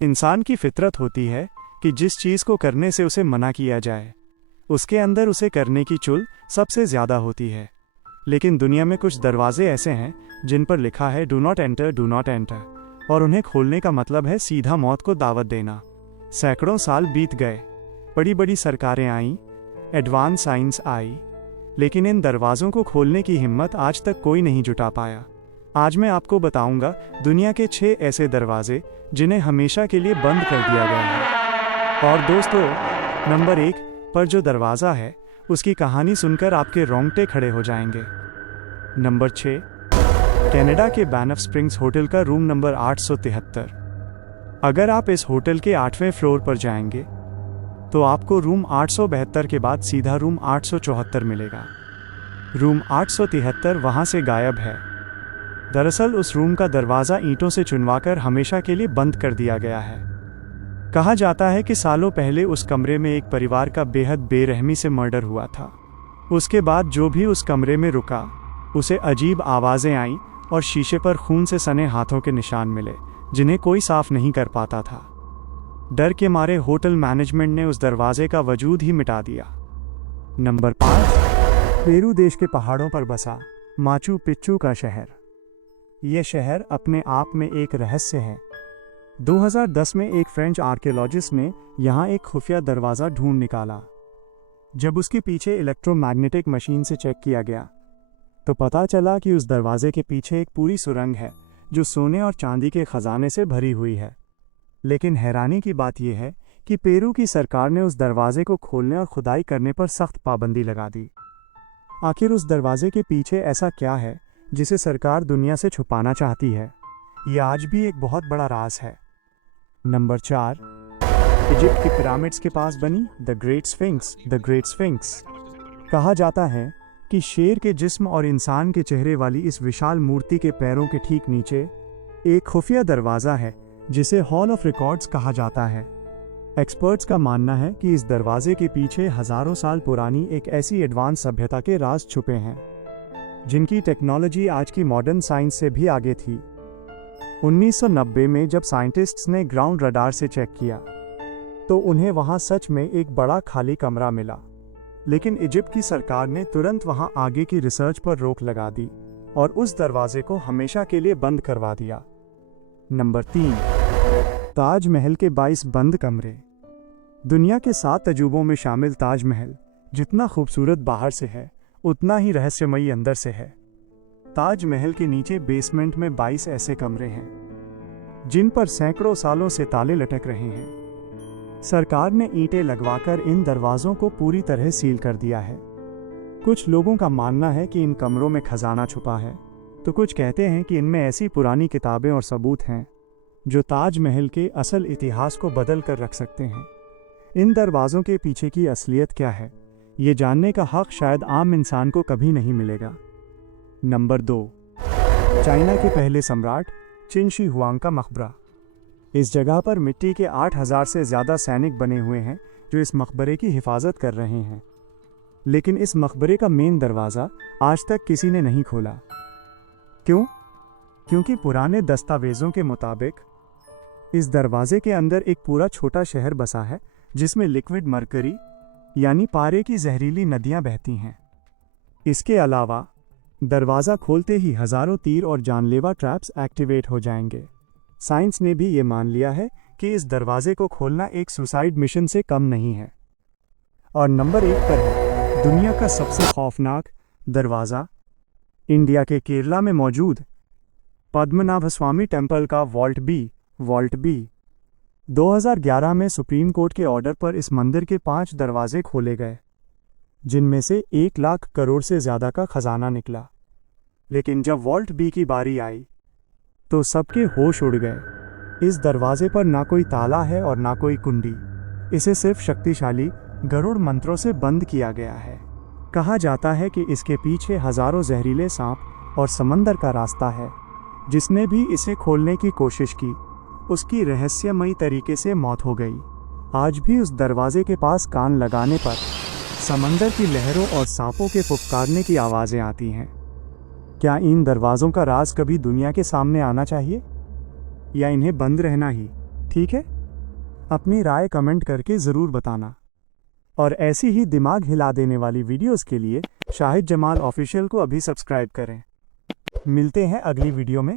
इंसान की फितरत होती है कि जिस चीज़ को करने से उसे मना किया जाए उसके अंदर उसे करने की चुल सबसे ज़्यादा होती है। लेकिन दुनिया में कुछ दरवाजे ऐसे हैं जिन पर लिखा है do not enter, do not enter, और उन्हें खोलने का मतलब है सीधा मौत को दावत देना। सैकड़ों साल बीत गए, बड़ी बड़ी सरकारें आईं, एडवांस साइंस आई, लेकिन इन दरवाज़ों को खोलने की हिम्मत आज तक कोई नहीं जुटा पाया। आज मैं आपको बताऊंगा दुनिया के 6 ऐसे दरवाजे जिन्हें हमेशा के लिए बंद कर दिया गया है। और दोस्तों, नंबर 1 पर जो दरवाज़ा है उसकी कहानी सुनकर आपके रोंगटे खड़े हो जाएंगे। नंबर 6, कनाडा के बैनफ स्प्रिंग्स होटल का रूम नंबर 873। अगर आप इस होटल के 8वें फ्लोर पर जाएंगे तो आपको रूम 872 के बाद सीधा रूम 874 मिलेगा। रूम 873 वहाँ से गायब है। दरअसल उस रूम का दरवाज़ा ईंटों से चुनवाकर हमेशा के लिए बंद कर दिया गया है। कहा जाता है कि सालों पहले उस कमरे में एक परिवार का बेहद बेरहमी से मर्डर हुआ था। उसके बाद जो भी उस कमरे में रुका उसे अजीब आवाज़ें आईं और शीशे पर खून से सने हाथों के निशान मिले जिन्हें कोई साफ नहीं कर पाता था। डर के मारे होटल मैनेजमेंट ने उस दरवाजे का वजूद ही मिटा दिया। नंबर 5, पेरू देश के पहाड़ों पर बसा माचू पिच्चू का शहर। यह शहर अपने आप में एक रहस्य है। 2010 में एक फ्रेंच आर्कियोलॉजिस्ट ने यहाँ एक खुफिया दरवाज़ा ढूंढ निकाला। जब उसके पीछे इलेक्ट्रोमैग्नेटिक मशीन से चेक किया गया तो पता चला कि उस दरवाजे के पीछे एक पूरी सुरंग है जो सोने और चांदी के खजाने से भरी हुई है। लेकिन हैरानी की बात यह है कि पेरू की सरकार ने उस दरवाजे को खोलने और खुदाई करने पर सख्त पाबंदी लगा दी। आखिर उस दरवाजे के पीछे ऐसा क्या है जिसे सरकार दुनिया से छुपाना चाहती है? यह आज भी एक बहुत बड़ा राज है। नंबर 4, इजिप्ट की पिरामिड्स के पास बनी the great sphinx. The great sphinx कहा जाता है कि शेर के जिस्म और इंसान के चेहरे वाली इस विशाल मूर्ति के पैरों के ठीक नीचे एक खुफिया दरवाज़ा है जिसे हॉल ऑफ रिकॉर्ड्स कहा जाता है। एक्सपर्ट्स का मानना है कि इस दरवाजे के पीछे हज़ारों साल पुरानी एक ऐसी एडवांस सभ्यता के राज छुपे हैं जिनकी टेक्नोलॉजी आज की मॉडर्न साइंस से भी आगे थी। 1990 में जब साइंटिस्ट्स ने ग्राउंड रडार से चेक किया तो उन्हें वहां सच में एक बड़ा खाली कमरा मिला। लेकिन इजिप्ट की सरकार ने तुरंत वहां आगे की रिसर्च पर रोक लगा दी और उस दरवाजे को हमेशा के लिए बंद करवा दिया। नंबर 3, ताजमहल के 22 बंद कमरे। दुनिया के 7 अजूबों में शामिल ताजमहल जितना खूबसूरत बाहर से है उतना ही रहस्यमयी अंदर से है। ताजमहल के नीचे बेसमेंट में 22 ऐसे कमरे हैं जिन पर सैकड़ों सालों से ताले लटक रहे हैं। सरकार ने ईंटें लगवाकर इन दरवाज़ों को पूरी तरह सील कर दिया है। कुछ लोगों का मानना है कि इन कमरों में खजाना छुपा है, तो कुछ कहते हैं कि इनमें ऐसी पुरानी किताबें और सबूत हैं जो ताजमहल के असल इतिहास को बदल कर रख सकते हैं। इन दरवाज़ों के पीछे की असलियत क्या है, ये जानने का हक शायद आम इंसान को कभी नहीं मिलेगा। नंबर 2, चाइना के पहले सम्राट चिन शी हुआंग का मकबरा। इस जगह पर मिट्टी के 8000 से ज़्यादा सैनिक बने हुए हैं जो इस मकबरे की हिफाजत कर रहे हैं। लेकिन इस मकबरे का मेन दरवाज़ा आज तक किसी ने नहीं खोला। क्यों? क्योंकि पुराने दस्तावेज़ों के मुताबिक इस दरवाजे के अंदर एक पूरा छोटा शहर बसा है जिसमें लिक्विड मरकरी यानी पारे की जहरीली नदियां बहती हैं। इसके अलावा दरवाज़ा खोलते ही हज़ारों तीर और जानलेवा ट्रैप्स एक्टिवेट हो जाएंगे। साइंस ने भी ये मान लिया है कि इस दरवाजे को खोलना एक सुसाइड मिशन से कम नहीं है। और नंबर 1 पर है दुनिया का सबसे खौफनाक दरवाज़ा, इंडिया के केरला में मौजूद पद्मनाभस्वामी टेम्पल का वॉल्ट बी। 2011 में सुप्रीम कोर्ट के ऑर्डर पर इस मंदिर के 5 दरवाजे खोले गए जिनमें से 1 लाख करोड़ से ज़्यादा का खजाना निकला। लेकिन जब वॉल्ट बी की बारी आई तो सबके होश उड़ गए। इस दरवाजे पर ना कोई ताला है और ना कोई कुंडी। इसे सिर्फ शक्तिशाली गरुड़ मंत्रों से बंद किया गया है। कहा जाता है कि इसके पीछे हज़ारों जहरीले सांप और समंदर का रास्ता है। जिसने भी इसे खोलने की कोशिश की उसकी रहस्यमयी तरीके से मौत हो गई। आज भी उस दरवाजे के पास कान लगाने पर समंदर की लहरों और सांपों के फुफकारने की आवाज़ें आती हैं। क्या इन दरवाज़ों का राज कभी दुनिया के सामने आना चाहिए या इन्हें बंद रहना ही ठीक है? अपनी राय कमेंट करके ज़रूर बताना। और ऐसी ही दिमाग हिला देने वाली वीडियोस के लिए शाहिद जमाल ऑफिशियल को अभी सब्सक्राइब करें। मिलते हैं अगली वीडियो में।